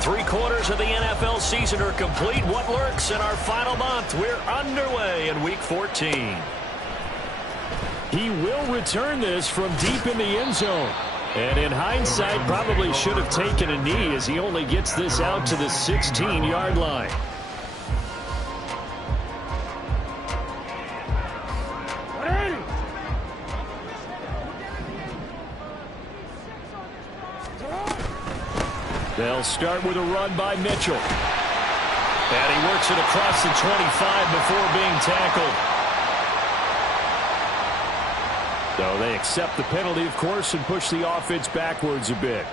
Three-quarters of the NFL season are complete. What lurks in our final month? We're underway in Week 14. He will return this from deep in the end zone. And in hindsight, probably should have taken a knee as he only gets this out to the 16-yard line. They'll start with a run by Mitchell. And he works it across the 25 before being tackled. So they accept the penalty, of course, and push the offense backwards a bit.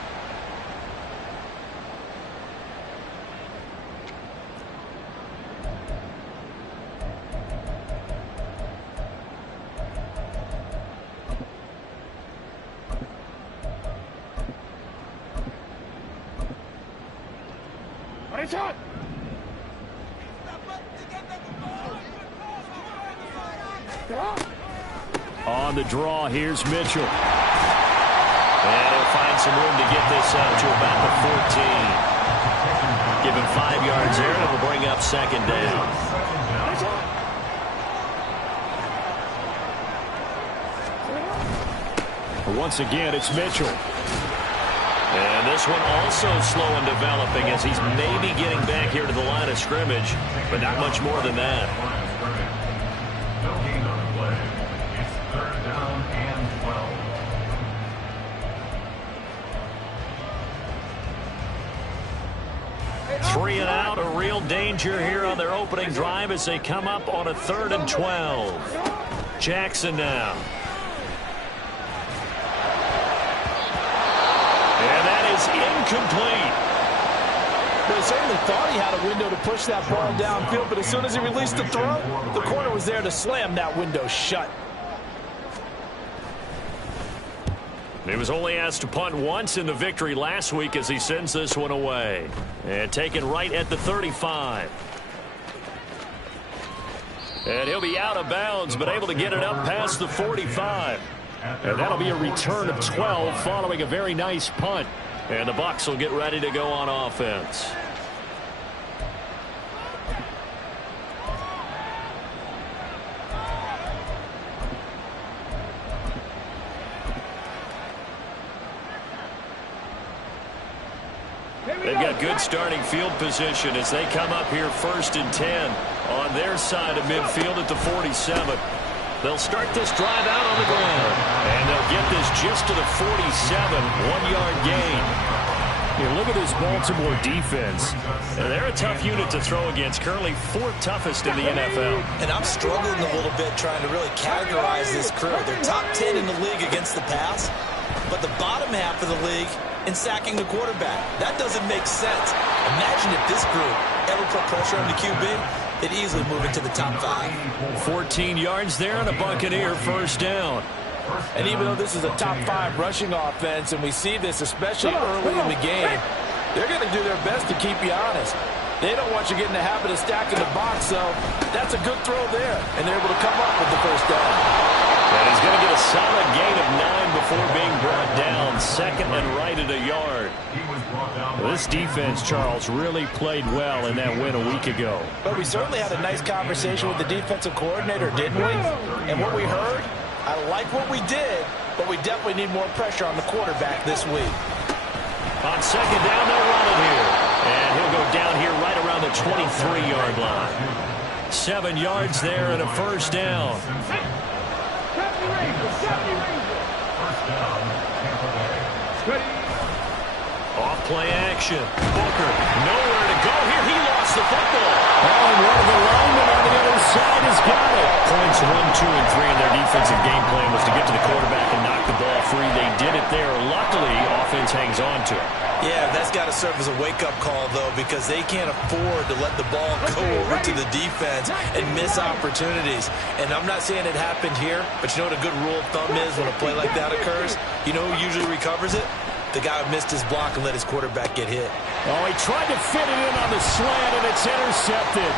On the draw, here's Mitchell. And he'll find some room to get this out to about the 14. Give him 5 yards there, and it'll bring up second down. Once again, it's Mitchell. And this one also slow in developing as he's maybe getting back here to the line of scrimmage, but not much more than that. No gain on the play. It's 3rd down and 12. 3 and out, a real danger here on their opening drive as they come up on a 3rd and 12. Jackson now. And that is incomplete. Well, he certainly thought he had a window to push that ball downfield, but as soon as he released the throw, the corner was there to slam that window shut. He was only asked to punt once in the victory last week as he sends this one away. And taken right at the 35. And he'll be out of bounds, but able to get it up past the 45. And that'll be a return of 12 following a very nice punt. And the Bucs will get ready to go on offense. They've got good starting field position as they come up here 1st and 10 on their side of midfield at the 47. They'll start this drive out on the ground. And they'll get this just to the 47, 1-yard gain. You look at this Baltimore defense. And they're a tough unit to throw against, currently 4th toughest in the NFL. And I'm struggling a little bit trying to really categorize this crew. They're top 10 in the league against the pass, but the bottom half of the league in sacking the quarterback. That doesn't make sense. Imagine if this group ever put pressure on the QB, they'd easily move into the top 5. 14 yards there and a Buccaneer 1st down. And even though this is a top 5 rushing offense, and we see this especially early in the game, they're going to do their best to keep you honest. They don't want you getting the habit of stacking the box, so that's a good throw there. And they're able to come up with the 1st down. And he's going to get a solid gain of 9 before being brought down. 2nd and right at a yard. This defense, Charles, really played well in that win a week ago. But we certainly had a nice conversation with the defensive coordinator, didn't we? And what we heard, I like what we did, but we definitely need more pressure on the quarterback this week. On 2nd down, they'll run it here. And he'll go down here right around the 23-yard line. 7 yards there and a 1st down. Off play action. Booker, nowhere to go here. He lost the football. Oh, and one of the linemen on the other side has got it. Points 1, 2, and 3 in their defensive game plan was to get to the quarterback and knock the ball free. They did it there. Luckily, offense hangs on to it. Yeah, that's got to serve as a wake-up call, though, because they can't afford to let the ball go over to the defense and miss opportunities. And I'm not saying it happened here, but you know what a good rule of thumb is when a play like that occurs? You know who usually recovers it? The guy who missed his block and let his quarterback get hit. Oh, he tried to fit it in on the slant, and it's intercepted.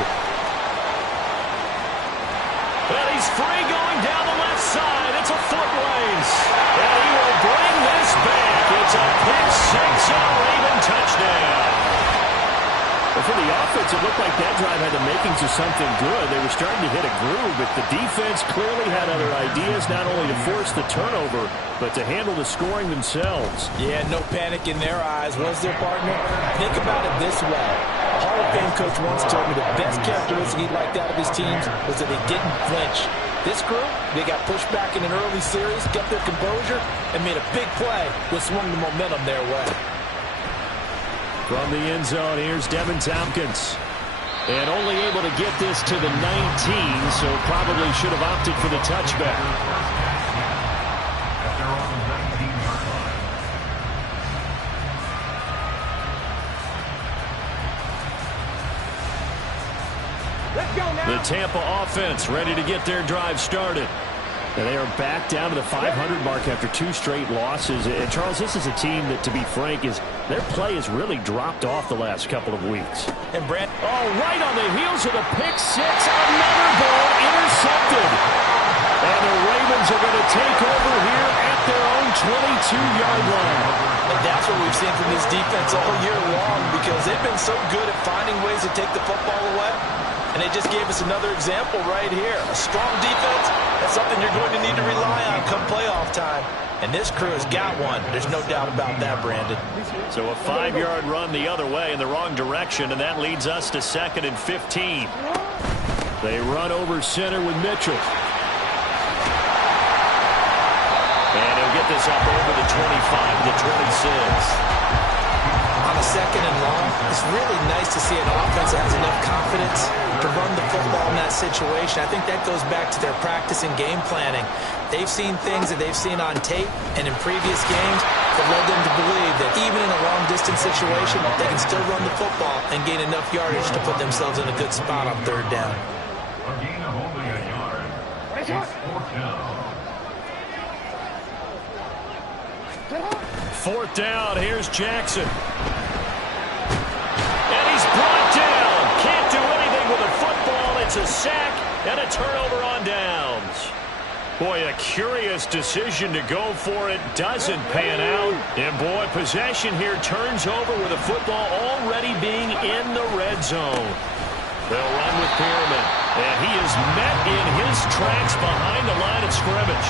And he's free going down the left side. It's a foot race. And he will bring this back. It's a pick six and a Raven touchdown. defense, it looked like that drive had the makings of something good. They were starting to hit a groove, but the defense clearly had other ideas, not only to force the turnover, but to handle the scoring themselves. Yeah, no panic in their eyes, was there, partner? Think about it this way. A Hall of Fame coach once told me the best characteristic he liked out of his teams was that they didn't flinch. This group, they got pushed back in an early series, kept their composure, and made a big play that swung the momentum their way. From the end zone, here's Devin Tompkins. And only able to get this to the 19, so probably should have opted for the touchback. At their own 19-yard line. The Tampa offense ready to get their drive started. And they are back down to the 500 mark after 2 straight losses. And, Charles, this is a team that, to be frank, their play has really dropped off the last couple of weeks. And Brent, right on the heels of the pick six. Another ball intercepted. And the Ravens are going to take over here at their own 22-yard line. And that's what we've seen from this defense all year long, because they've been so good at finding ways to take the football away. And they just gave us another example right here. A strong defense, that's something you're going to need to rely on come playoff time. And this crew has got one. There's no doubt about that, Brandon. So a 5-yard run the other way in the wrong direction, and that leads us to 2nd and 15. They run over center with Mitchell. And he'll get this up over the 25 to the 26. On a 2nd and long, it's really nice to see an offense that has enough confidence to run the football in that situation. I think that goes back to their practice and game planning. They've seen things that they've seen on tape and in previous games that led them to believe that even in a long-distance situation, they can still run the football and gain enough yardage to put themselves in a good spot on 3rd down. A gain of only a yard. It's 4th down. 4th down, here's Jackson. And he's brought down. Can't do anything with a football. It's a sack and a turnover on downs. Boy, a curious decision to go for it. Doesn't pan out. And boy, possession here turns over with a football already being in the red zone. They'll run with Pierman. And he is met in his tracks behind the line of scrimmage.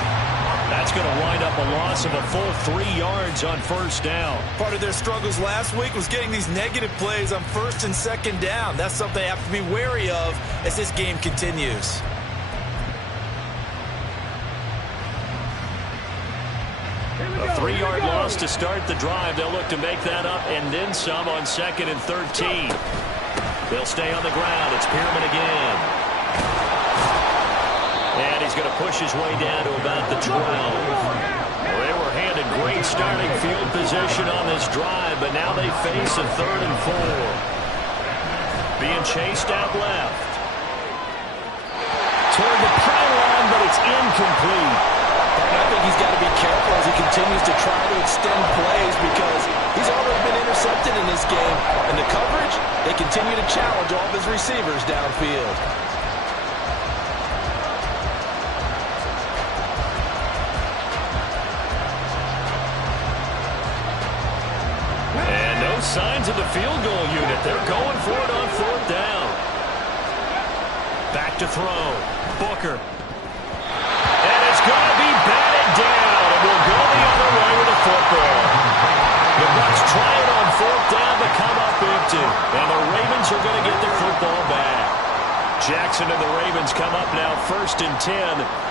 That's going to wind up a loss of a full 3 yards on 1st down. Part of their struggles last week was getting these negative plays on 1st and 2nd down. That's something they have to be wary of as this game continues. A 3-yard loss to start the drive. They'll look to make that up and then some on 2nd and 13. They'll stay on the ground. It's Pierman again. And he's going to push his way down to about the 12. Well, they were handed great starting field position on this drive, but now they face a 3rd and 4. Being chased out left. Toward the pylon, but it's incomplete. I think he's got to be careful as he continues to try to extend plays, because he's already been intercepted in this game. And the coverage, they continue to challenge all of his receivers downfield. Signs of the field goal unit. They're going for it on 4th down. Back to throw. Booker. And it's going to be batted down. And we'll go the other way with the football. The Bucs try it on 4th down to come up empty. And the Ravens are going to get their football back. Jackson and the Ravens come up now 1st and 10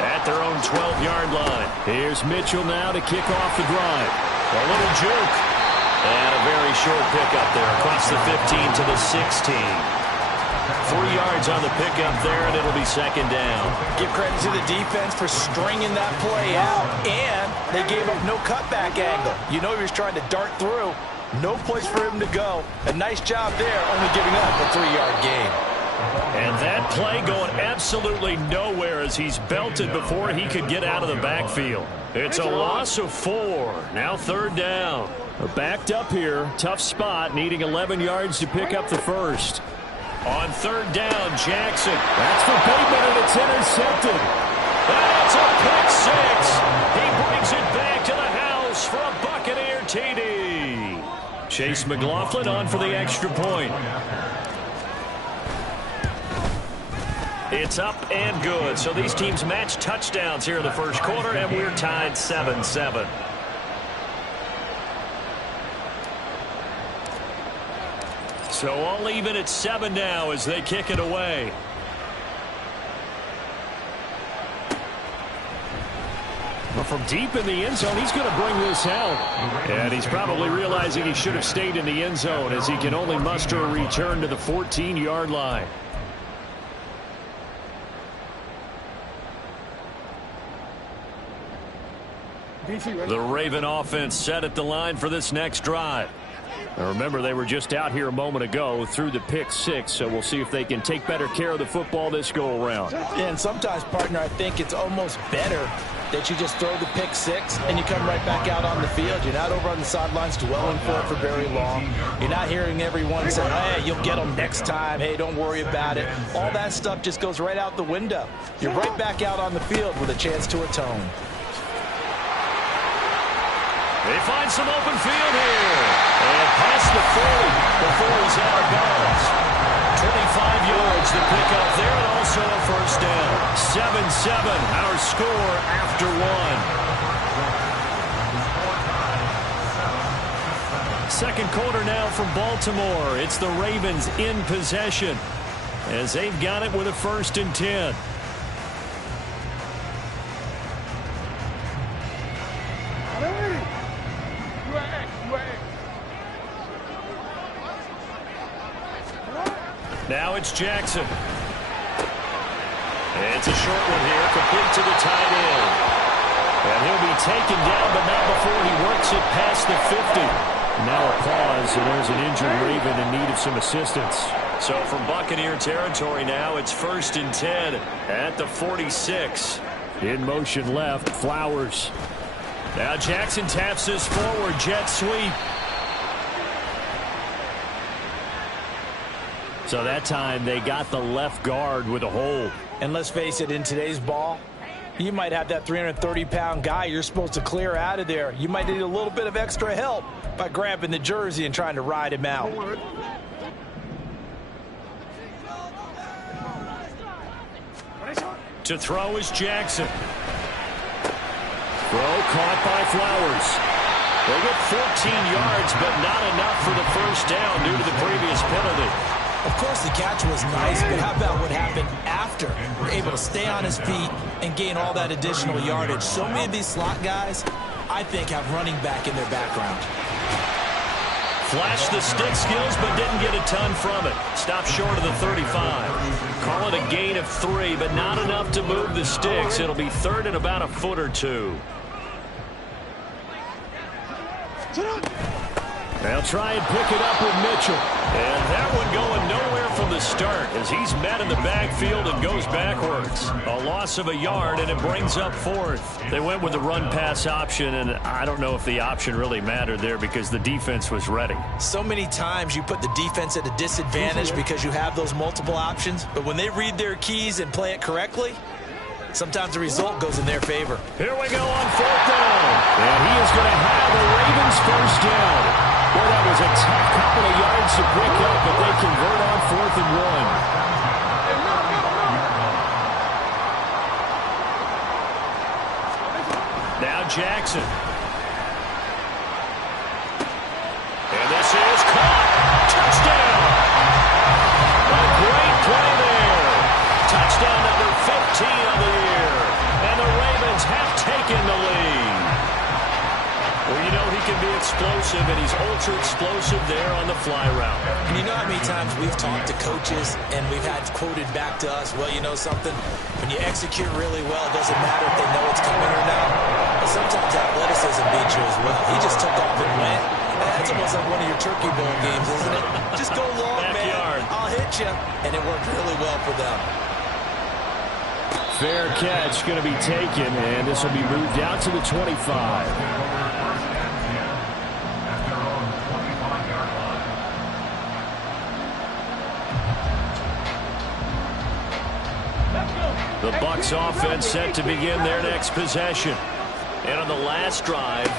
at their own 12-yard line. Here's Mitchell now to kick off the drive. A little juke. And a very short pickup there across the 15 to the 16. 3 yards on the pickup there, and it'll be 2nd down. Give credit to the defense for stringing that play out, and they gave up no cutback angle. You know he was trying to dart through. No place for him to go. A nice job there, only giving up a 3-yard gain. And that play going absolutely nowhere as he's belted before he could get out of the backfield. It's a loss of 4. Now 3rd down. Backed up here. Tough spot. Needing 11 yards to pick up the first. On 3rd down, Jackson. That's for Bateman, and it's intercepted. That's a pick 6. He brings it back to the house for a Buccaneer TD. Chase McLaughlin on for the extra point. It's up and good. So these teams match touchdowns here in the first quarter, and we're tied 7-7. So all even at 7 now as they kick it away. Well, from deep in the end zone, he's going to bring this out. And he's probably realizing he should have stayed in the end zone as he can only muster a return to the 14-yard line. The Raven offense set at the line for this next drive. Now remember, they were just out here a moment ago through the pick 6, so we'll see if they can take better care of the football this go-around. Yeah, and sometimes, partner, I think it's almost better that you just throw the pick 6 and you come right back out on the field. You're not over on the sidelines dwelling for very long. You're not hearing everyone say, hey, you'll get them next time. Hey, don't worry about it. All that stuff just goes right out the window. You're right back out on the field with a chance to atone. They find some open field here. And past the 40 before he's out of bounds. 25 yards to pick up there, and also a first down. 7-7, our score after 1. Second quarter now from Baltimore. It's the Ravens in possession as they've got it with a 1st and 10. Now it's Jackson. It's a short one here, complete to the tight end. And he'll be taken down, but not before he works it past the 50. Now a pause, and there's an injured Raven in need of some assistance. So from Buccaneer territory now, it's 1st and 10 at the 46. In motion left, Flowers. Now Jackson taps this forward, jet sweep. So that time they got the left guard with a hold. And let's face it, in today's ball, you might have that 330-pound guy you're supposed to clear out of there. You might need a little bit of extra help by grabbing the jersey and trying to ride him out. To throw is Jackson. Throw caught by Flowers. They get 14 yards, but not enough for the first down due to the previous penalty. Of course, the catch was nice, but how about what happened after? We're able to stay on his feet and gain all that additional yardage. So many of these slot guys, I think, have running back in their background. Flashed the stick skills, but didn't get a ton from it. Stopped short of the 35. Call it a gain of 3, but not enough to move the sticks. It'll be 3rd and about a foot or 2. They'll try and pick it up with Mitchell. And that one going nowhere from the start as he's met in the backfield and goes backwards. A loss of a yard, and it brings up 4th. They went with the run-pass option, and I don't know if the option really mattered there because the defense was ready. So many times you put the defense at a disadvantage because you have those multiple options, but when they read their keys and play it correctly, sometimes the result goes in their favor. Here we go on 4th down. And he is going to have the Ravens first down. Well, that was a tough couple of yards to pick up, but they convert on 4th and 1. Now Jackson. And this is caught. Touchdown. A great play there. Touchdown number 15 of the year. And the Ravens have taken the lead. Well, you know he can be explosive, and he's ultra-explosive there on the fly route. And you know how many times we've talked to coaches and we've had quoted back to us, well, you know something? When you execute really well, it doesn't matter if they know it's coming or not. But sometimes athleticism beats you as well. He just took off and went. That's almost like one of your Turkey Bowl games, isn't it? Just go long, Backyard. man. I'll hit you. And it worked really well for them. Fair catch going to be taken, and this will be moved out to the 25. The Bucs offense set to begin their next possession. And on the last drive,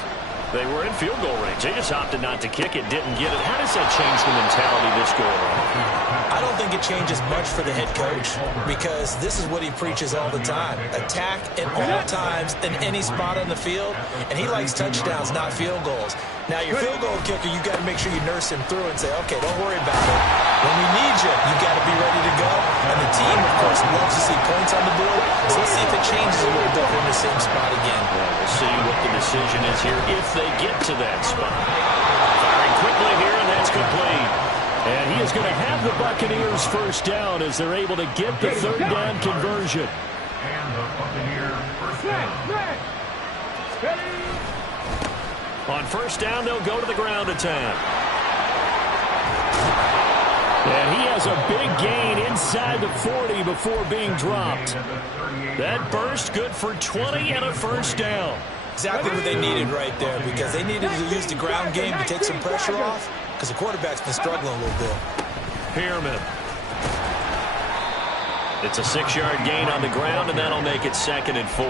They were in field goal range. They just opted not to kick it, didn't get it. How does that change the mentality this go around? I don't think it changes much for the head coach because this is what he preaches all the time. Attack at all times in any spot on the field, and he likes touchdowns, not field goals. Now, your field goal kicker, you got to make sure you nurse him through and say, okay, don't worry about it. When we need you, you got to be ready to go. And the team, of course, loves to see points on the board. So let's see if it changes a little bit in the same spot again. Well, we'll see what the decision is here if they get to that spot. Firing quickly here, and that's complete. And he is going to have the Buccaneers first down as they're able to get the third down conversion. And the Buccaneer first down. On first down, they'll go to the ground attack. And he has a big gain inside the 40 before being dropped. That burst good for 20 and a first down. Exactly what they needed right there because they needed to use the ground game to take some pressure off because the quarterback's been struggling a little bit. Pearman. It's a 6-yard gain on the ground, and that'll make it 2nd and 4.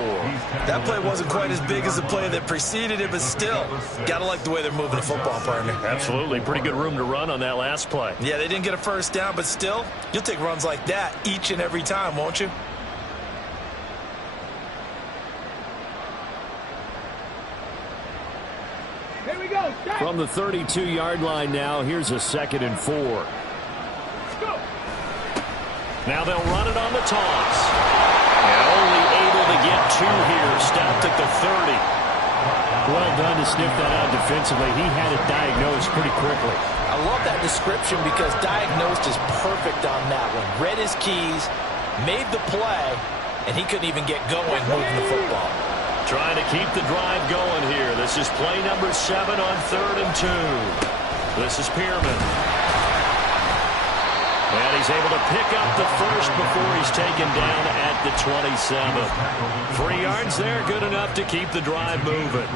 That play wasn't quite as big as the play that preceded it, but still, got to like the way they're moving the football, partner. Absolutely. Pretty good room to run on that last play. Yeah, they didn't get a first down, but still, you'll take runs like that each and every time, won't you? Here we go. From the 32-yard line now, here's a 2nd and 4. Now they'll run it on the toss. And only able to get 2 here. Stopped at the 30. Well done to sniff that out defensively. He had it diagnosed pretty quickly. I love that description because diagnosed is perfect on that one. Read his keys, made the play, and he couldn't even get going moving the football. Trying to keep the drive going here. This is play number 7 on 3rd and 2. This is Pearman. And he's able to pick up the first before he's taken down at the 27. 3 yards there, good enough to keep the drive moving.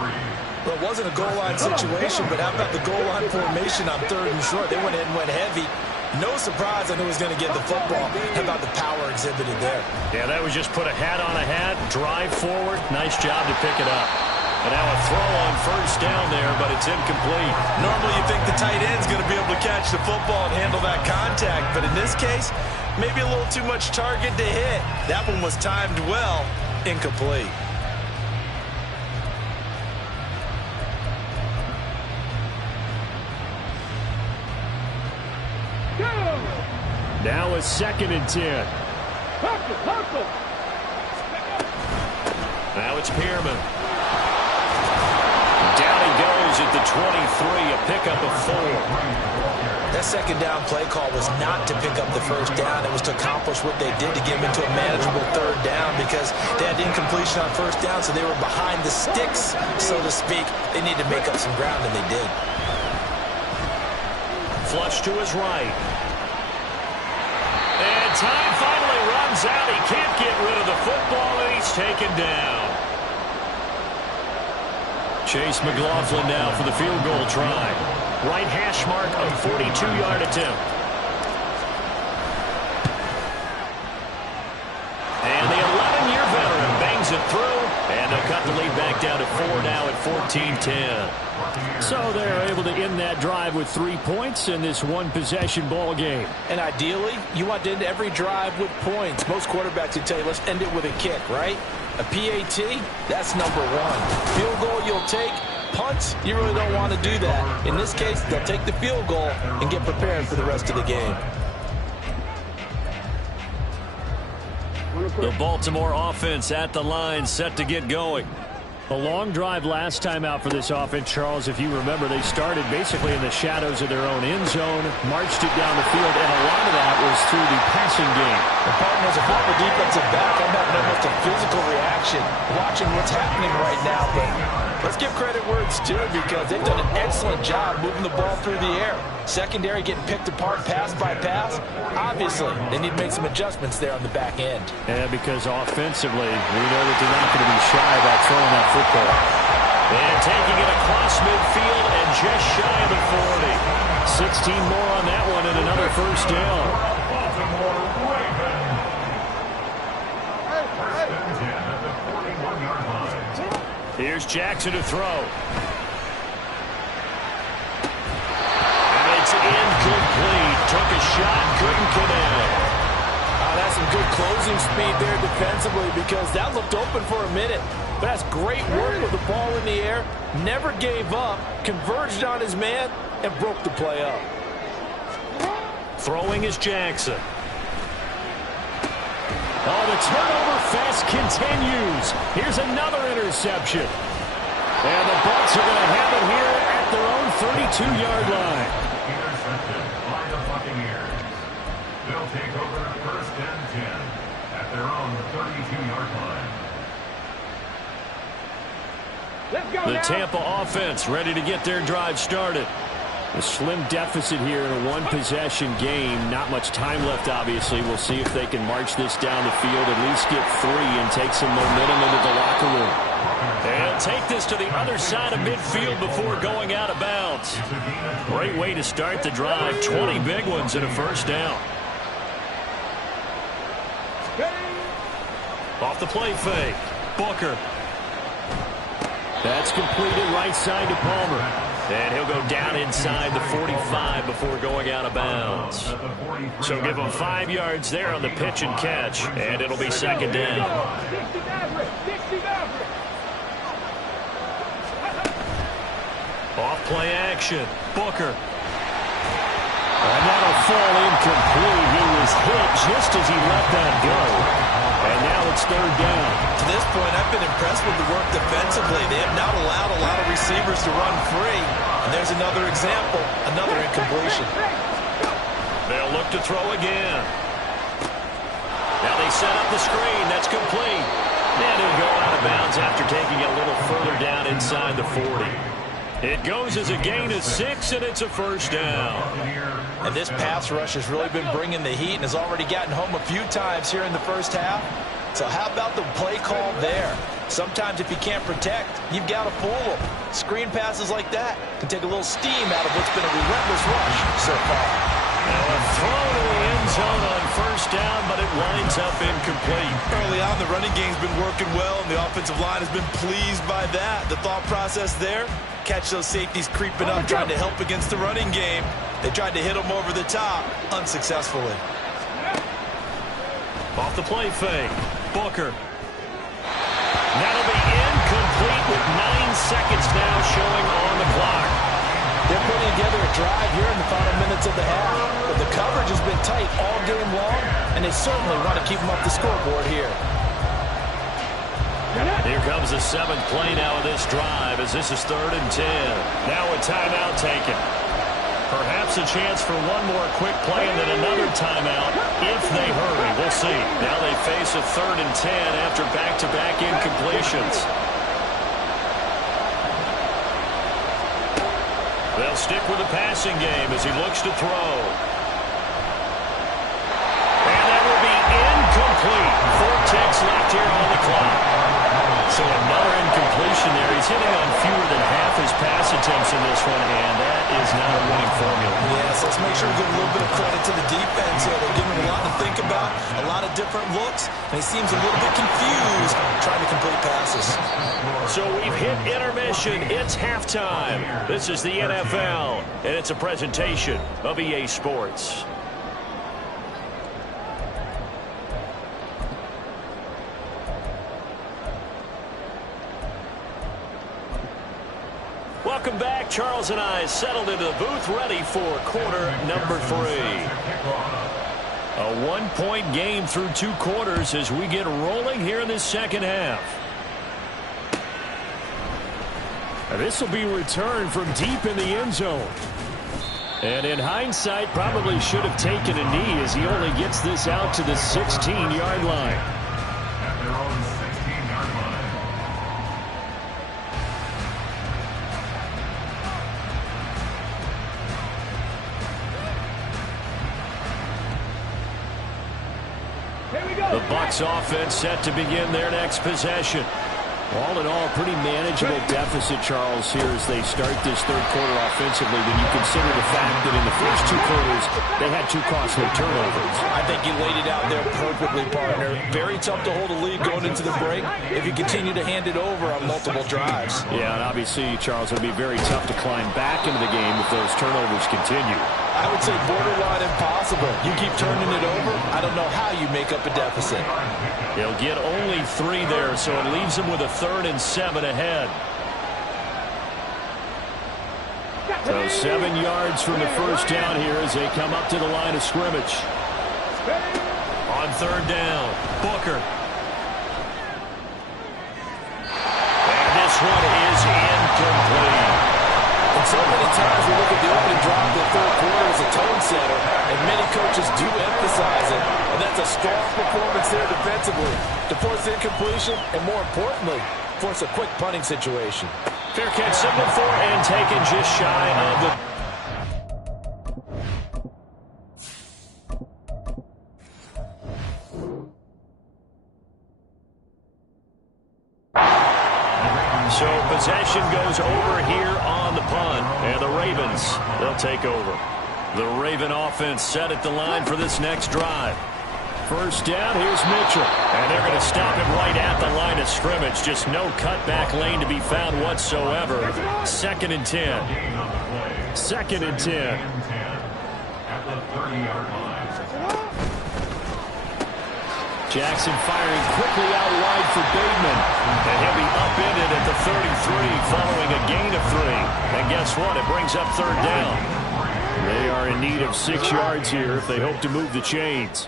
Well, it wasn't a goal line situation, but how about the goal line formation on 3rd and short? They went ahead and went heavy. No surprise on who was going to get the football. How about the power exhibited there? Yeah, that was just put a hat on a hat, drive forward. Nice job to pick it up. And now a throw on first down there, but it's incomplete. Normally you think the tight end's going to be able to catch the football and handle that contact, but in this case, maybe a little too much target to hit. That one was timed well, incomplete. Now a 2nd and 10. Now it's Pearman. Down he goes at the 23, a pickup of 4. That 2nd down play call was not to pick up the first down. It was to accomplish what they did to get them into a manageable 3rd down because they had incompletion on first down, so they were behind the sticks, so to speak. They needed to make up some ground, and they did. Flush to his right. And time finally runs out. He can't get rid of the football, and he's taken down. Chase McLaughlin now for the field goal try. Right hash mark of 42-yard attempt. And the 11-year veteran bangs it through, and they'll cut the lead back down to 4 now at 14-10. So they're able to end that drive with 3 points in this one-possession ball game. And ideally, you want to end every drive with points. Most quarterbacks would tell you, let's end it with a kick, right? A PAT, that's number 1. Field goal you'll take. Punts, you really don't want to do that. In this case, they'll take the field goal and get prepared for the rest of the game. The Baltimore offense at the line, set to get going. A long drive last time out for this offense, Charles. If you remember, they started basically in the shadows of their own end zone, marched it down the field, and a lot of that was through the passing game. The partner, as a former defensive back, I'm having almost a physical reaction watching what's happening right now. But let's give credit where it's due because they've done an excellent job moving the ball through the air. Secondary getting picked apart pass by pass. Obviously, they need to make some adjustments there on the back end. Yeah, because offensively, we know that they're not going to be shy about throwing that football. And taking it across midfield and just shy of the 40. 16 more on that one and another first down. Here's Jackson to throw. explosive speed there defensively because that looked open for a minute. But that's great work with the ball in the air. Never gave up, converged on his man, and broke the play up. Throwing is Jackson. Oh, the turnover fest continues. Here's another interception. And the Bucs are going to have it here at their own 32-yard line. Intercepted by the Buccaneers. They'll take over first and 10 at their own 32-yard line. The Tampa offense ready to get their drive started. A slim deficit here in a one-possession game. Not much time left, obviously. We'll see if they can march this down the field, at least get 3 and take some momentum into the locker room. And take this to the other side of midfield before going out of bounds. Great way to start the drive. 20 big ones and a first down. Off the play fake. Booker. That's completed right side to Palmer. And he'll go down inside the 45 before going out of bounds. So give him 5 yards there on the pitch and catch. And it'll be second down. Off play action. Booker. And that'll fall incomplete. He was hit just as he let that go. And now it's third down. To this point, I've been impressed with the work defensively. They have not allowed a lot of receivers to run free. And there's another example, another incompletion. They'll look to throw again. Now they set up the screen. That's complete. And he'll go out of bounds after taking a little further down inside the 40. It goes as a gain of 6, and it's a first down. And this pass rush has really been bringing the heat and has already gotten home a few times here in the first half. So how about the play call there? Sometimes if you can't protect, you've got to pull them. Screen passes like that can take a little steam out of what's been a relentless rush so far. Now a throw to the end zone on first down, but it winds up incomplete. Early on, the running game's been working well, and the offensive line has been pleased by that. The thought process there, catch those safeties creeping up, trying to help against the running game. They tried to hit them over the top, unsuccessfully. Off the play fake. Booker. That'll be incomplete with 9 seconds now showing on the clock. They're putting together a drive here in the final minutes of the half. But the coverage has been tight all game long, and they certainly want to keep them up the scoreboard here. Here comes the 7th play now of this drive as this is 3rd and 10. Now a timeout taken. Perhaps a chance for one more quick play and then another timeout if they hurry. We'll see. Now they face a 3rd and 10 after back-to-back incompletions. They'll stick with the passing game as he looks to throw. And that will be incomplete. 4 ticks left here on the clock. So another incompletion there. He's hitting on fewer than half his pass attempts in this one, and that is not a winning formula. Yes, let's make sure we give a little bit of credit to the defense here. They're giving him a lot to think about, a lot of different looks, and he seems a little bit confused trying to complete passes. So we've hit intermission. It's halftime. This is the NFL, and it's a presentation of EA Sports. Welcome back. Charles and I settled into the booth ready for quarter number 3. A 1-point game through 2 quarters as we get rolling here in this second half. This will be returned from deep in the end zone. And in hindsight, probably should have taken a knee as he only gets this out to the 16-yard line. At their own 16-yard line. The Bucs offense set to begin their next possession. All in all, pretty manageable deficit, Charles, here as they start this third quarter offensively when you consider the fact that in the first 2 quarters, they had 2 costly turnovers. I think you laid it out there perfectly, partner. Very tough to hold a lead going into the break if you continue to hand it over on multiple drives. Yeah, and obviously, Charles, it'll be very tough to climb back into the game if those turnovers continue. I would say borderline impossible. You keep turning it over, I don't know how you make up a deficit. He'll get only 3 there, so it leaves him with a 3rd and 7 ahead. So 7 yards from the first down here as they come up to the line of scrimmage. On 3rd down, Booker. And this one is incomplete. And so many times we look at the opening drive of the third quarter as a tone setter, and many coaches do emphasize it. And that's a strong performance there defensively to force incompletion and, more importantly, force a quick punting situation. Fair catch signal for and taken just shy of the... So possession goes over here on the punt, and the Ravens, they'll take over. The Raven offense set at the line for this next drive. First down, here's Mitchell. And they're going to stop him right at the line of scrimmage. Just no cutback lane to be found whatsoever. 2nd and 10. 2nd and 10. At the 30-yard line. Jackson firing quickly out wide for Bateman. And he'll be upended at the 33 following a gain of 3. And guess what? It brings up 3rd down. They are in need of 6 yards here if they hope to move the chains.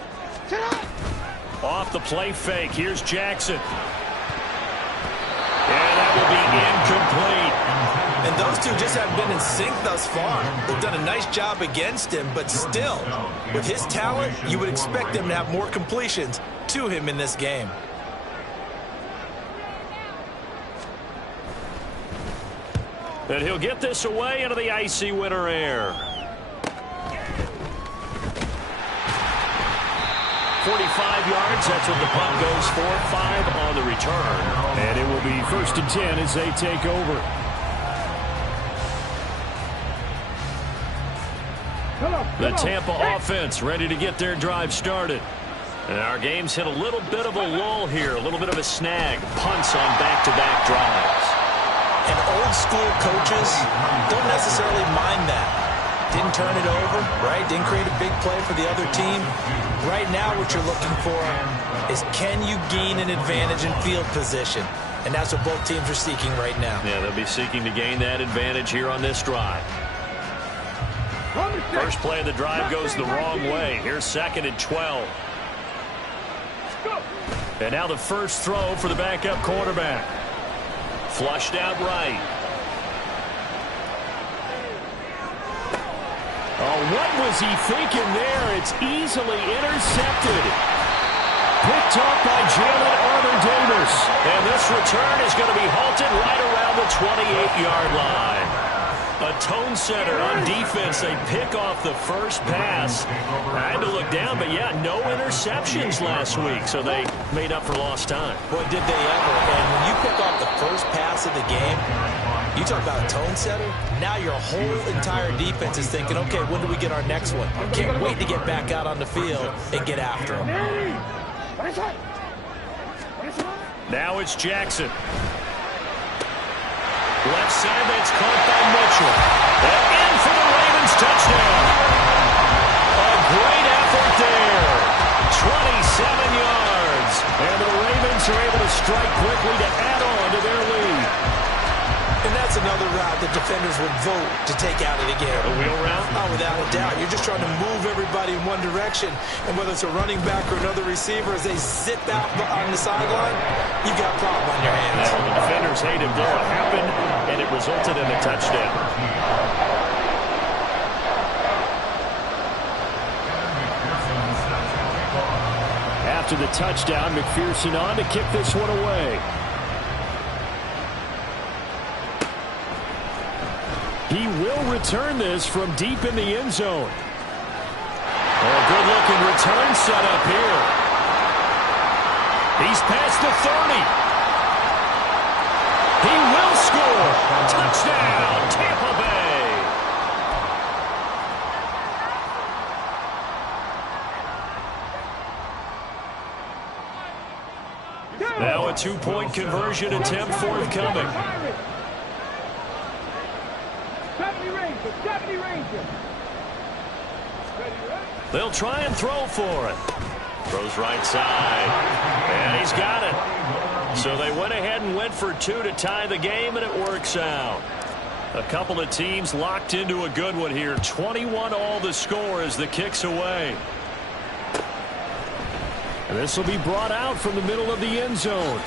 Off the play fake, here's Jackson. And that will be incomplete. And those two just haven't been in sync thus far. They've done a nice job against him, but still, with his talent, you would expect them to have more completions to him in this game. And he'll get this away into the icy winter air. 45 yards, that's what the punt goes for. 5 on the return. And it will be 1st and 10 as they take over. The Tampa offense ready to get their drive started. And our game's hit a little bit of a lull here, a little bit of a snag. Punts on back-to-back drives. And old school coaches don't necessarily mind that. Didn't turn it over, right? Didn't create a big play for the other team. Right now what you're looking for is, can you gain an advantage in field position? And that's what both teams are seeking right now. Yeah, they'll be seeking to gain that advantage here on this drive. First play of the drive goes the wrong way. Here's 2nd and 12. And now the first throw for the backup quarterback. Flushed out right. Oh, what was he thinking there? It's easily intercepted. Picked off by Jalen Armour-Davis. And this return is going to be halted right around the 28-yard line. A tone setter on defense. They pick off the first pass. I had to look down, but yeah, no interceptions last week, so they made up for lost time. Boy, did they ever. And when you pick off the first pass of the game, you talk about a tone setter, now your whole entire defense is thinking, okay, when do we get our next one? Can't wait to get back out on the field and get after them. Now it's Jackson. Left side, that's caught by Mitchell. And in for the Ravens touchdown. A great effort there. 27 yards. And the Ravens are able to strike quickly to add on to their lead. And that's another route that defenders would vote to take out of the game. A wheel route? Oh, without a doubt. You're just trying to move everybody in one direction. And whether it's a running back or another receiver, as they zip out on the sideline, you've got a problem on your hands. Yeah, the defenders hate it there. It happened, and it resulted in a touchdown. After the touchdown, McPherson on to kick this one away. He will return this from deep in the end zone. Oh, good-looking return set up here. He's past the 30. He will score. Touchdown, Tampa Bay. Now a two-point conversion attempt forthcoming. They'll try and throw for it. Throws right side. And he's got it. So they went ahead and went for 2 to tie the game, and it works out. A couple of teams locked into a good one here. 21-all the score as the kick's away. And this will be brought out from the middle of the end zone.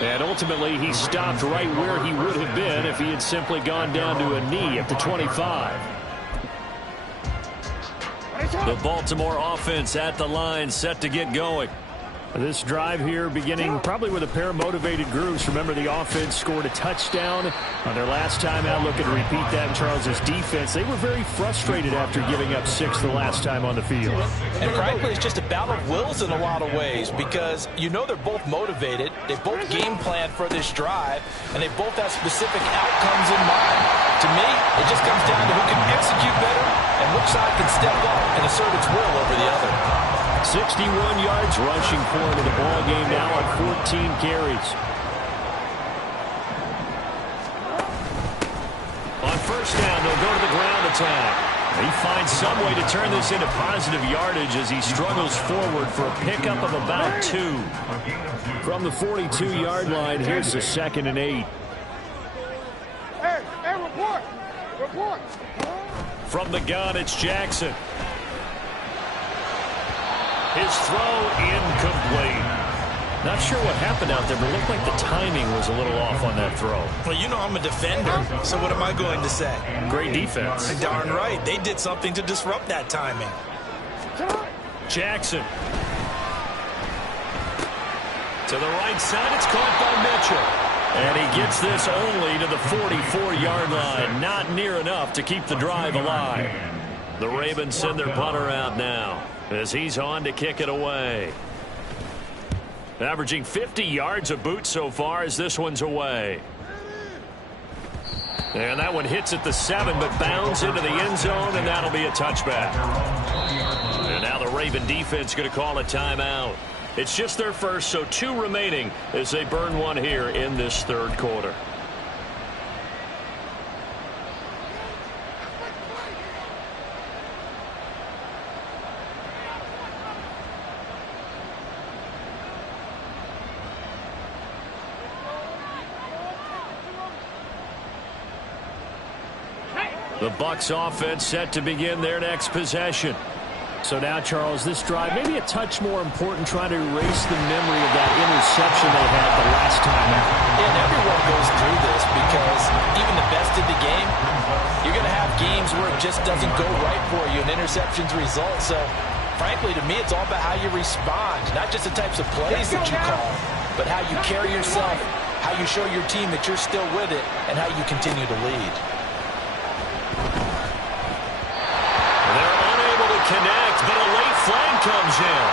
And ultimately, he stopped right where he would have been if he had simply gone down to a knee at the 25. The Baltimore offense at the line, set to get going. This drive here beginning probably with a pair of motivated groups. Remember, the offense scored a touchdown on their last time out. Looking to repeat that in Charles's defense. They were very frustrated after giving up 6 the last time on the field. And frankly, it's just a battle of wills in a lot of ways because you know they're both motivated. They both game plan for this drive, and they both have specific outcomes in mind. To me, it just comes down to who can execute better and which side can step up and assert its will over the other. 61 yards rushing for him in the ball game now on 14 carries. On first down, they'll go to the ground attack. He finds some way to turn this into positive yardage as he struggles forward for a pickup of about 2. From the 42-yard line, here's the 2nd and 8. Hey, report. From the gun, it's Jackson. His throw incomplete. Not sure what happened out there, but it looked like the timing was a little off on that throw. Well, you know I'm a defender, so what am I going to say? Great defense. Darn right. They did something to disrupt that timing. Jackson. To the right side, it's caught by Mitchell. And he gets this only to the 44-yard line. Not near enough to keep the drive alive. The Ravens send their punter out now as he's on to kick it away. Averaging 50 yards a boot so far as this one's away. And that one hits at the 7, but bounds into the end zone, and that'll be a touchback. And now the Raven defense going to call a timeout. It's just their first, so 2 remaining as they burn one here in this third quarter. The Bucs offense set to begin their next possession. So now, Charles, this drive maybe a touch more important, trying to erase the memory of that interception they had the last time out. And everyone goes through this because even the best in the game, you're going to have games where it just doesn't go right for you and interceptions result. So, frankly, to me, it's all about how you respond, not just the types of plays that you call, but how you carry yourself, how you show your team that you're still with it, and how you continue to lead. They're unable to connect, but a late flag comes in.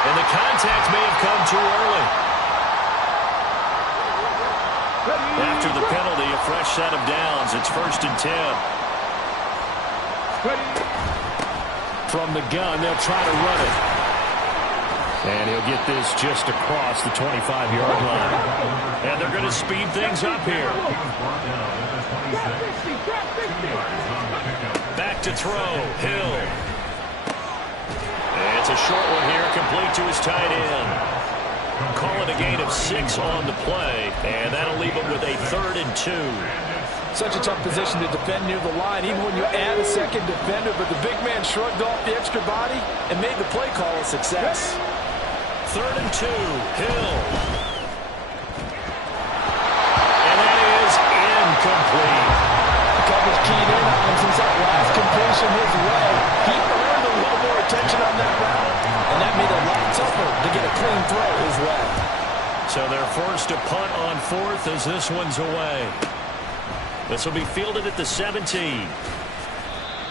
And the contact may have come too early. After the penalty, a fresh set of downs. It's 1st and 10. From the gun, they'll try to run it. And he'll get this just across the 25-yard line. And they're going to speed things up here. Back to throw. Hill. And it's a short one here, complete to his tight end. Call it a gain of 6 on the play, and that'll leave him with a 3rd and 2. Such a tough position to defend near the line, even when you add a second defender, but the big man shrugged off the extra body and made the play call a success. 3rd and 2. Hill. And that is incomplete. The coverage keyed in on him since that last completion his way. He earned a little more attention on that route, and that made it a lot tougher to get a clean throw his way. So they're forced to punt on 4th as this one's away. This will be fielded at the 17.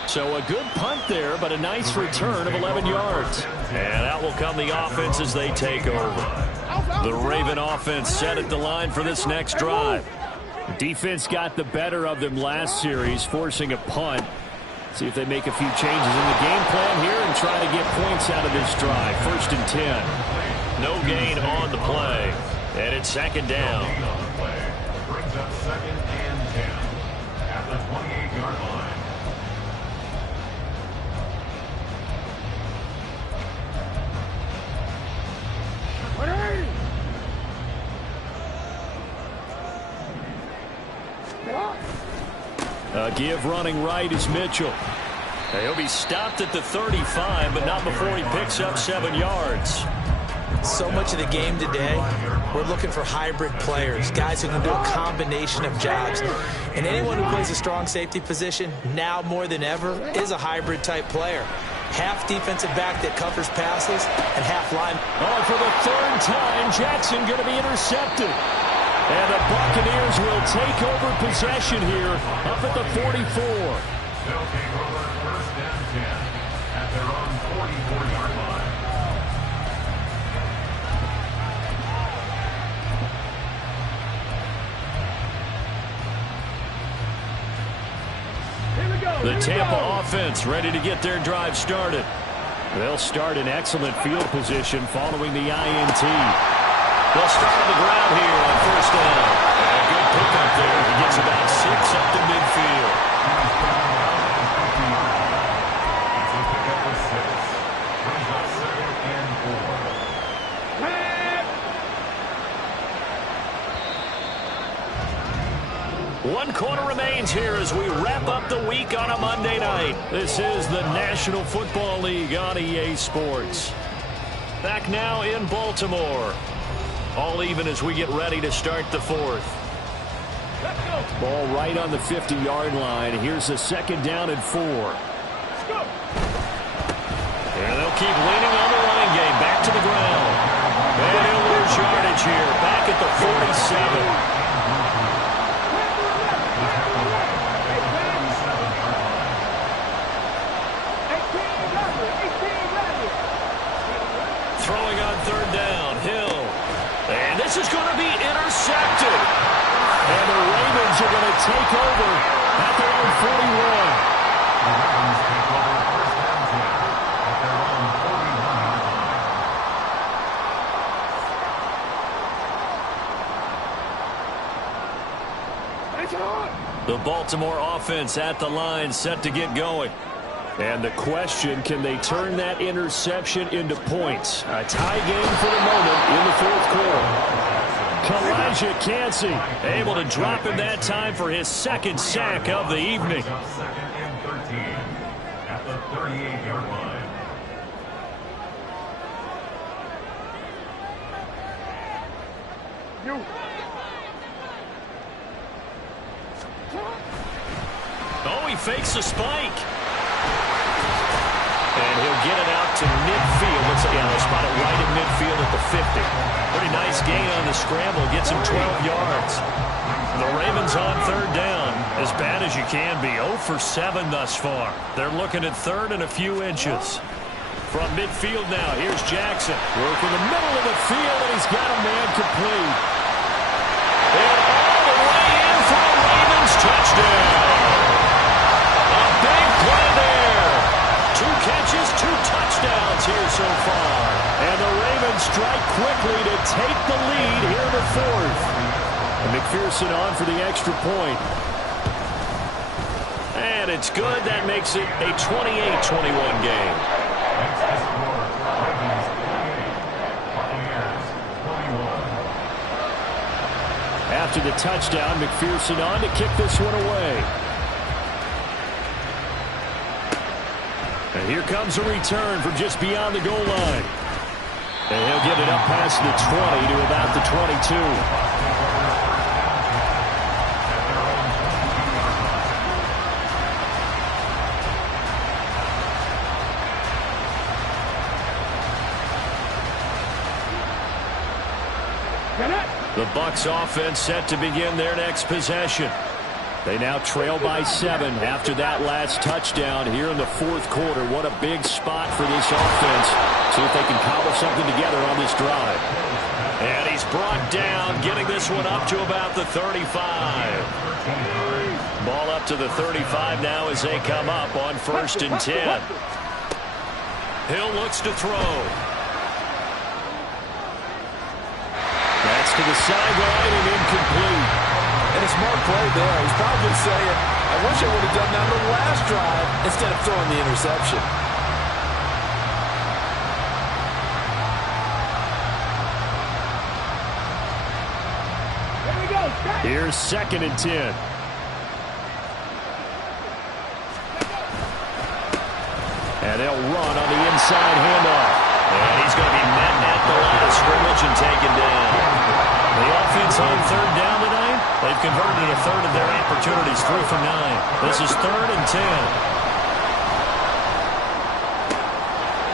So a good punt there, but a nice return of 11 yards. And out will come the offense as they take over. The Raven offense set at the line for this next drive. Defense got the better of them last series, forcing a punt. See if they make a few changes in the game plan here and try to get points out of this drive. 1st and 10. No gain on the play. And it's 2nd down. Brings up 2nd and 10 at the 28-yard line. Give running right is Mitchell. He'll be stopped at the 35, but not before he picks up 7 yards. So much of the game today, we're looking for hybrid players, guys who can do a combination of jobs. And anyone who plays a strong safety position, now more than ever, is a hybrid type player. Half defensive back that covers passes and half line. Oh, for the 3rd time, Jackson going to be intercepted. And the Buccaneers will take over possession here up at the 44. They'll take over first and 10 at their own 44-yard line. The Tampa offense ready to get their drive started. They'll start in excellent field position following the INT. They'll start on the ground here on first down. And a good pickup there. He gets about 6 up to midfield. It's a pickup of 6. Brings up 2nd and 4. 1 quarter remains here as we wrap up the week on a Monday night. This is the National Football League on EA Sports. Back now in Baltimore. All even as we get ready to start the 4th. Ball right on the 50-yard line. Here's a 2nd down and 4. And they'll keep leaning on the running game. Back to the ground. And he'll lose yardage here. Back at the 47. Throwing on 3rd down, Hill. And this is going to be intercepted. And the Ravens are going to take over at their own 41. The Ravens take over first and 10 at their own 41-yard line. The Baltimore offense at the line, set to get going. And the question, can they turn that interception into points? A tie game for the moment in the 4th quarter. Kalijah Cansey able to drop him that time for his 2nd sack of the evening. 2nd and 13 at the 38-yard line. Oh, he fakes a spike. And he'll get it out to midfield. Looks like they'll spot it right in midfield at the 50. Pretty nice gain on the scramble. Gets him 12 yards. The Ravens on 3rd down. As bad as you can be. 0 for 7 thus far. They're looking at 3rd and a few inches. From midfield now, here's Jackson. Working the middle of the field, and he's got a man complete. And all the way in for the Ravens touchdown. A big play there. 2 catches, 2 touchdowns here so far. And the Ravens strike quickly to take the lead here in the 4th. And McPherson on for the extra point. And it's good. That makes it a 28-21 game. Next to score, Ravens 28, Buccaneers 21. After the touchdown, McPherson on to kick this one away. And here comes a return from just beyond the goal line. And he'll get it up past the 20 to about the 22. The Bucs offense set to begin their next possession. They now trail by 7 after that last touchdown here in the 4th quarter. What a big spot for this offense. See if they can cobble something together on this drive. And he's brought down, getting this one up to about the 35. Ball up to the 35 now as they come up on 1st and 10. Hill looks to throw. That's to the sideline and incomplete. And a smart play there. He's probably saying, I wish I would have done that on the last drive instead of throwing the interception. Here's 2nd and 10. And they'll run on the inside handoff. And he's going to be met at the line of scrimmage and taken down. The offense on third down tonight, they've converted a third of their opportunities, 3 for 9. This is 3rd and 10.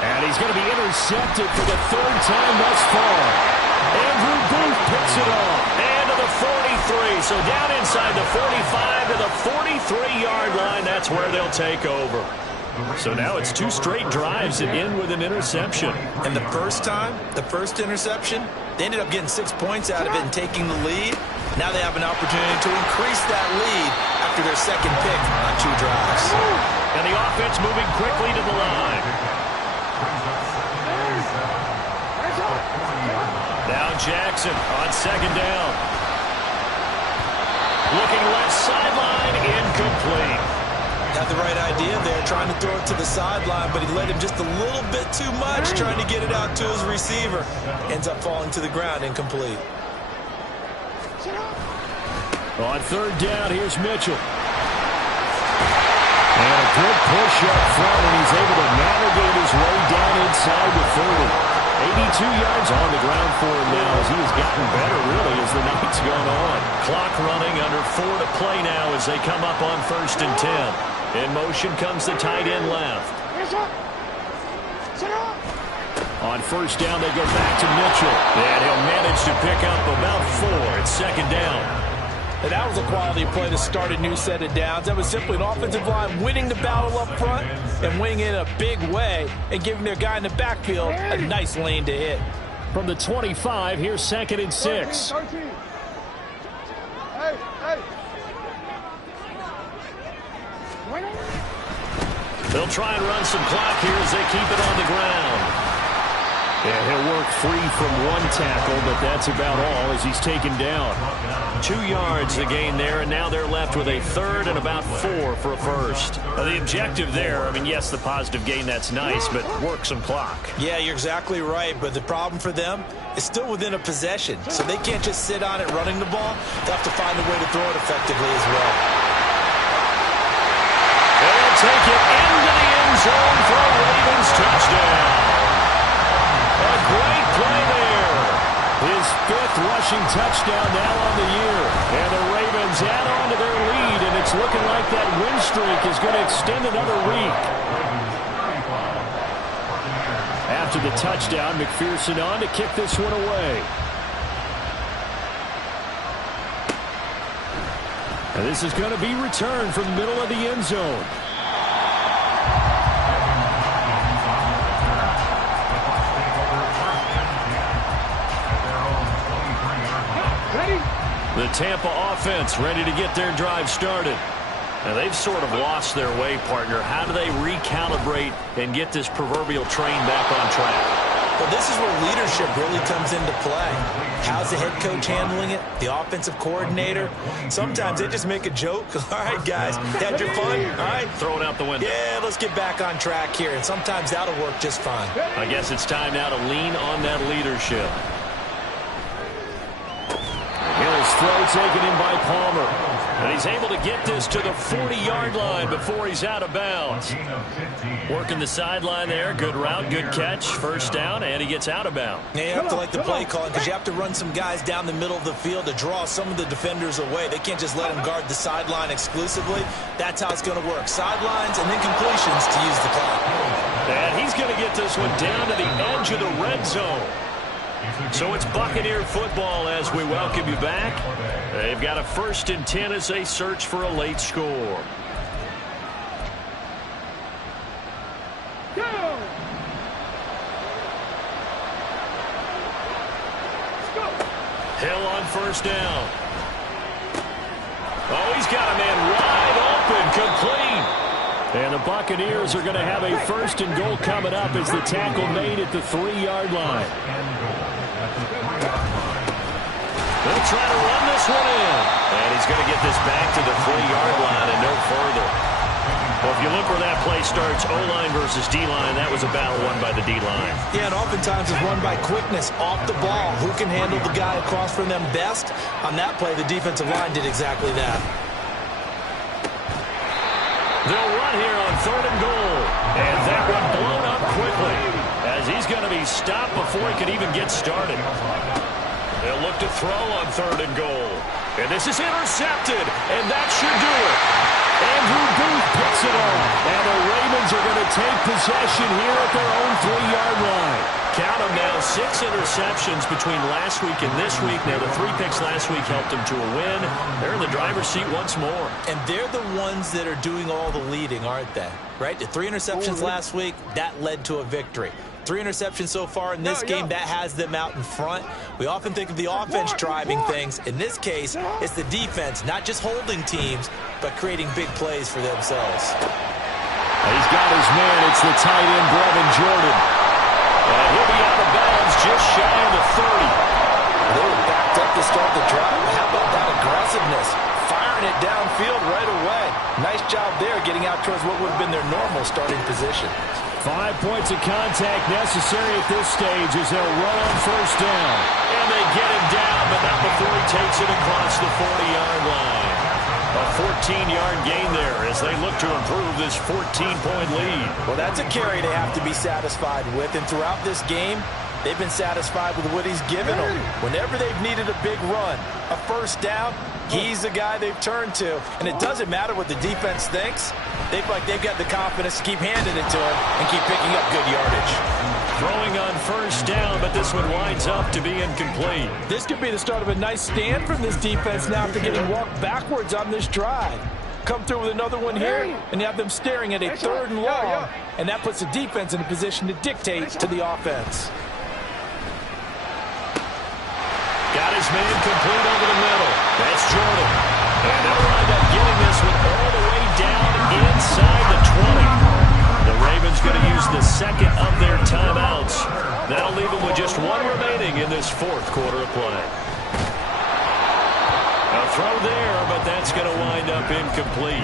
And he's going to be intercepted for the 3rd time thus far. Andrew Booth picks it off. And to the 43. So down inside the 45 to the 43-yard line. That's where they'll take over. So now it's 2 straight drives that end with an interception. And the first time, the first interception, they ended up getting 6 points out of it and taking the lead. Now they have an opportunity to increase that lead after their second pick on 2 drives. And the offense moving quickly to the line. Now Jackson on 2nd down. Looking left sideline, incomplete. Had the right idea there, trying to throw it to the sideline, but he led him just a little bit too much, trying to get it out to his receiver. Ends up falling to the ground, incomplete. On 3rd down, here's Mitchell. And a good push up front, and he's able to navigate his way down inside the 30. 82 yards on the ground for him now as he has gotten better, really, as the night's gone on. Clock running, under 4 to play now as they come up on 1st and 10. In motion comes the tight end left. On 1st down, they go back to Mitchell. And he'll manage to pick up about 4. It's 2nd down. And that was a quality play to start a new set of downs. That was simply an offensive line winning the battle up front and winning it in a big way and giving their guy in the backfield a nice lane to hit. From the 25, here's 2nd and 6. They'll try and run some clock here as they keep it on the ground. And he'll work free from 1 tackle, but that's about all as he's taken down. 2 yards the gain there, and now they're left with a 3rd and about 4 for a first. The objective there, I mean, yes, the positive gain, that's nice, but work some clock. Yeah, you're exactly right, but the problem for them is still within a possession, so they can't just sit on it running the ball. They have to find a way to throw it effectively as well. They'll take it into the end zone for a Ravens touchdown. A great play there. His 5th rushing touchdown now on the year. And the Ravens add on to their lead, and it's looking like that win streak is going to extend another week. After the touchdown, McPherson on to kick this one away. And this is going to be returned from the middle of the end zone. The Tampa offense ready to get their drive started. Now they've sort of lost their way, partner. How do they recalibrate and get this proverbial train back on track? Well, this is where leadership really comes into play. How's the head coach handling it? The offensive coordinator? Sometimes they just make a joke. All right, guys, had your fun? All right. Throw it out the window. Yeah, let's get back on track here. And sometimes that'll work just fine. I guess it's time now to lean on that leadership. Hill's throw taken in by Palmer. And he's able to get this to the 40-yard line before he's out of bounds. Working the sideline there. Good route, good catch. First down, and he gets out of bounds. Yeah, you have to like the play calling because you have to run some guys down the middle of the field to draw some of the defenders away. They can't just let them guard the sideline exclusively. That's how it's going to work. Sidelines and then completions to use the clock. And he's going to get this one down to the edge of the red zone. So it's Buccaneer football as we welcome you back. They've got a 1st and 10 as they search for a late score. Hill on 1st down. Oh, he's got a man wide open, complete. And the Buccaneers are going to have a 1st and goal coming up as the tackle made at the 3-yard line. They'll try to run this one in. And he's going to get this back to the 3-yard line and no further. Well, if you look where that play starts, O-line versus D-line, that was a battle won by the D-line. Yeah, and oftentimes it's won by quickness off the ball. Who can handle the guy across from them best? On that play, the defensive line did exactly that. They'll run here on 3rd and goal. And that one blown up quickly as he's going to be stopped before he can even get started. They'll look to throw on 3rd and goal. And this is intercepted, and that should do it. Andrew Booth picks it up. And the Ravens are going to take possession here at their own 3-yard line. Count them now, 6 interceptions between last week and this week. Now, the 3 picks last week helped them to a win. They're in the driver's seat once more. And they're the ones that are doing all the leading, aren't they? Right? The 3 interceptions last week, that led to a victory. 3 interceptions so far in this game, that has them out in front. We often think of the offense driving things. In this case, it's the defense, not just holding teams, but creating big plays for themselves. He's got his man. It's the tight end, Brevin Jordan. And he'll be out of bounds just shy of the 30. They were backed up to start the drive. How about that aggressiveness? Firing it downfield right away. Nice job there getting out towards what would have been their normal starting position. 5 points of contact necessary at this stage as they'll run on 1st down. And they get him down, but not before he takes it across the 40-yard line. A 14-yard gain there as they look to improve this 14-point lead. Well, that's a carry they have to be satisfied with. And throughout this game, they've been satisfied with what he's given them. Whenever they've needed a big run, a 1st down, he's the guy they've turned to. And it doesn't matter what the defense thinks. They've got the confidence to keep handing it to him and keep picking up good yardage. Throwing on 1st down, but this one winds up to be incomplete. This could be the start of a nice stand from this defense now after getting walked backwards on this drive. Come through with another one here, and you have them staring at a 3rd and long, and that puts the defense in a position to dictate to the offense. Got his man complete over the middle. That's Jordan. And they'll wind up getting this one all the way down inside the 20. The Ravens going to use the 2nd of their timeouts. That'll leave them with just 1 remaining in this 4th quarter of play. A throw there, but that's going to wind up incomplete.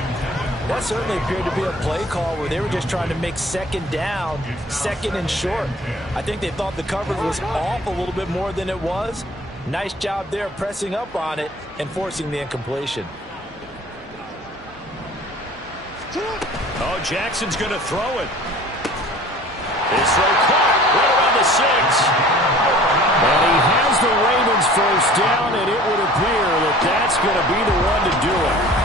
That certainly appeared to be a play call where they were just trying to make 2nd down, 2nd and short. I think they thought the coverage was off a little bit more than it was. Nice job there pressing up on it and forcing the incompletion. Oh, Jackson's going to throw it. His throw caught right around the 6. And he has the Ravens 1st down, and it would appear that that's going to be the one to do it.